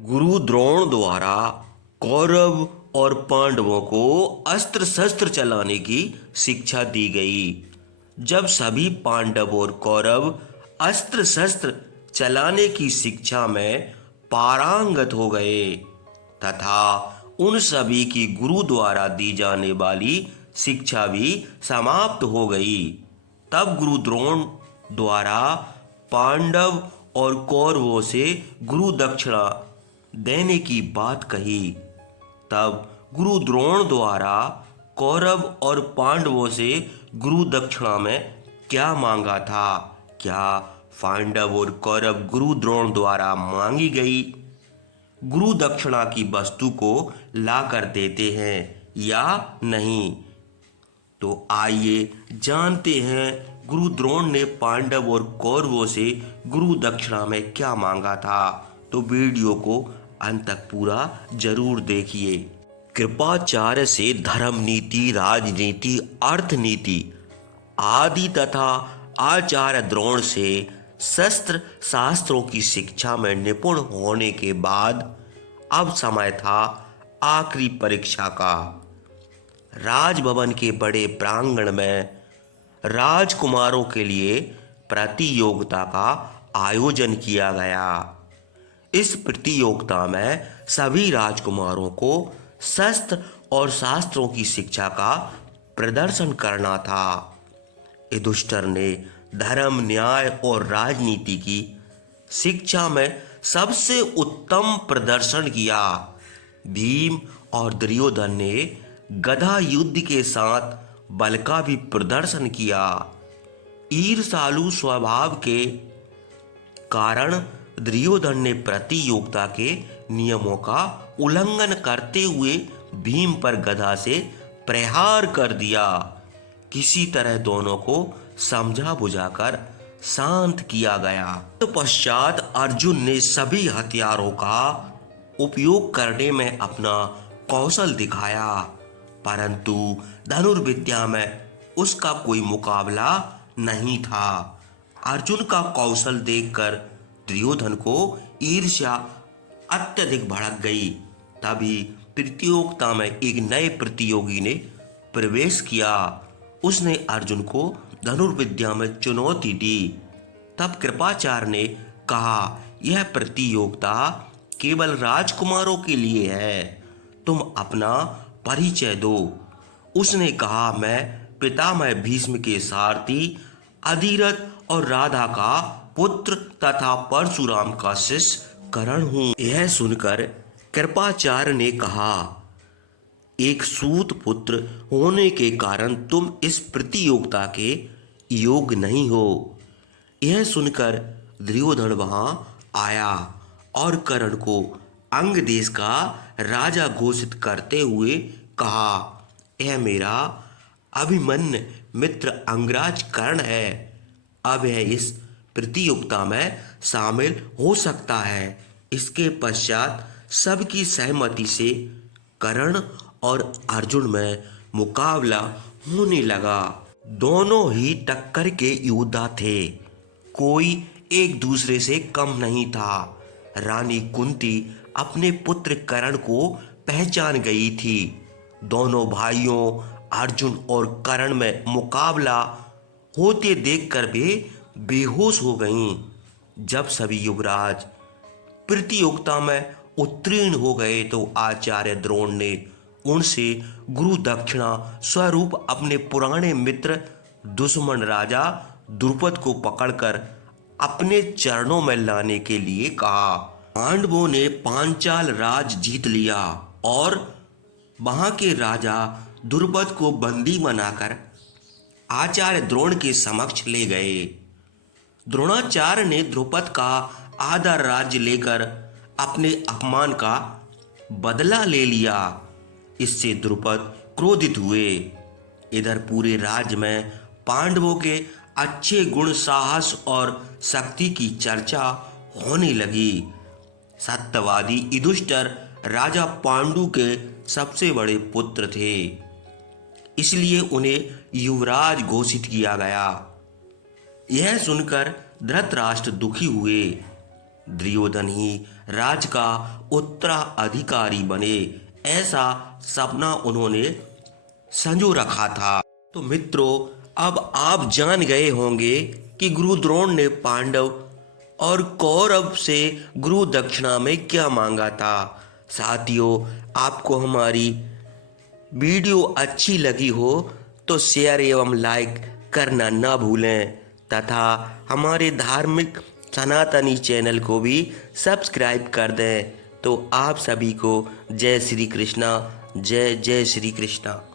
गुरु द्रोण द्वारा कौरव और पांडवों को अस्त्र शस्त्र चलाने की शिक्षा दी गई। जब सभी पांडव और कौरव अस्त्र शस्त्र चलाने की शिक्षा में पारंगत हो गए तथा उन सभी की गुरु द्वारा दी जाने वाली शिक्षा भी समाप्त हो गई, तब गुरु द्रोण द्वारा पांडव और कौरवों से गुरु दक्षिणा देने की बात कही। तब गुरु द्रोण द्वारा कौरव और पांडवों से गुरु दक्षिणा में क्या मांगा था? क्या पांडव और कौरव गुरु द्रोण द्वारा मांगी गई गुरु दक्षिणा की वस्तु को ला कर देते हैं या नहीं? तो आइए जानते हैं गुरु द्रोण ने पांडव और कौरवों से गुरु दक्षिणा में क्या मांगा था। तो वीडियो को अंत तक पूरा जरूर देखिए। कृपाचार्य से धर्म नीति, राजनीति, अर्थनीति आदि तथा आचार्य द्रोण से शस्त्र शास्त्रों की शिक्षा में निपुण होने के बाद अब समय था आखिरी परीक्षा का। राजभवन के बड़े प्रांगण में राजकुमारों के लिए प्रतियोगिता का आयोजन किया गया। इस प्रतियोगिता में सभी राजकुमारों को शस्त्र और शास्त्रों की शिक्षा का प्रदर्शन करना था। युधिष्ठिर ने धर्म, न्याय और राजनीति की शिक्षा में सबसे उत्तम प्रदर्शन किया। भीम और दुर्योधन ने गदा युद्ध के साथ बल का भी प्रदर्शन किया। ईर्ष्यालु स्वभाव के कारण दुर्योधन ने प्रतियोगिता के नियमों का उल्लंघन करते हुए भीम पर गदा से प्रहार कर दिया। किसी तरह दोनों को समझा बुझाकर शांत किया गया। पश्चात अर्जुन ने सभी हथियारों का उपयोग करने में अपना कौशल दिखाया, परंतु धनुर्विद्या में उसका कोई मुकाबला नहीं था। अर्जुन का कौशल देखकर दुर्योधन को ईर्ष्या अत्यधिक भड़क गई। तभी प्रतियोगिता में एक नए प्रतियोगी ने प्रवेश किया। उसने अर्जुन को धनुर्विद्या में चुनौती दी। तब कृपाचार्य ने कहा, यह प्रतियोगिता केवल राजकुमारों के लिए है, तुम अपना परिचय दो। उसने कहा, मैं पितामह भीष्म के सारथी अधिरथ और राधा का पुत्र तथा परशुराम का शिष्य कर्ण हूं। यह सुनकर कृपाचार्य ने कहा, एक सूत पुत्र होने के कारण तुम इस प्रतियोगिता के योग्य नहीं हो। यह सुनकर दुर्योधन वहां आया और कर्ण को अंग देश का राजा घोषित करते हुए कहा, यह मेरा अभिमन्यु मित्र अंगराज कर्ण है। अब यह इस प्रतियोगिता में शामिल हो सकता है। इसके पश्चात सबकी सहमति से कर्ण और अर्जुन में मुकाबला होने लगा। दोनों ही टक्कर के योद्धा थे, कोई एक दूसरे से कम नहीं था। रानी कुंती अपने पुत्र कर्ण को पहचान गई थी। दोनों भाइयों अर्जुन और कर्ण में मुकाबला होते देखकर वे बेहोश हो गईं। जब सभी युवराज प्रतियोगिता में उत्तीर्ण हो गए तो आचार्य द्रोण ने उनसे गुरु दक्षिणा स्वरूप अपने पुराने मित्र दुश्मन राजा द्रुपद को पकड़कर अपने चरणों में लाने के लिए कहा। पांडवों ने पांचाल राज जीत लिया और वहां के राजा द्रुपद को बंदी बनाकर आचार्य द्रोण के समक्ष ले गए। द्रोणाचार्य ने द्रुपद का आधा राज्य लेकर अपने अपमान का बदला ले लिया। इससे द्रुपद क्रोधित हुए। इधर पूरे राज्य में पांडवों के अच्छे गुण, साहस और शक्ति की चर्चा होने लगी। सत्यवादी युधिष्ठिर राजा पांडु के सबसे बड़े पुत्र थे, इसलिए उन्हें युवराज घोषित किया गया। यह सुनकर धृतराष्ट्र दुखी हुए। दुर्योधन ही राज का उत्तराधिकारी बने, ऐसा सपना उन्होंने संजो रखा था। तो मित्रों, अब आप जान गए होंगे कि गुरु द्रोण ने पांडव और कौरव से गुरु दक्षिणा में क्या मांगा था। साथियों, आपको हमारी वीडियो अच्छी लगी हो तो शेयर एवं लाइक करना ना भूलें तथा हमारे धार्मिक सनातनी चैनल को भी सब्सक्राइब कर दें। तो आप सभी को जय श्री कृष्णा, जय जय श्री कृष्णा।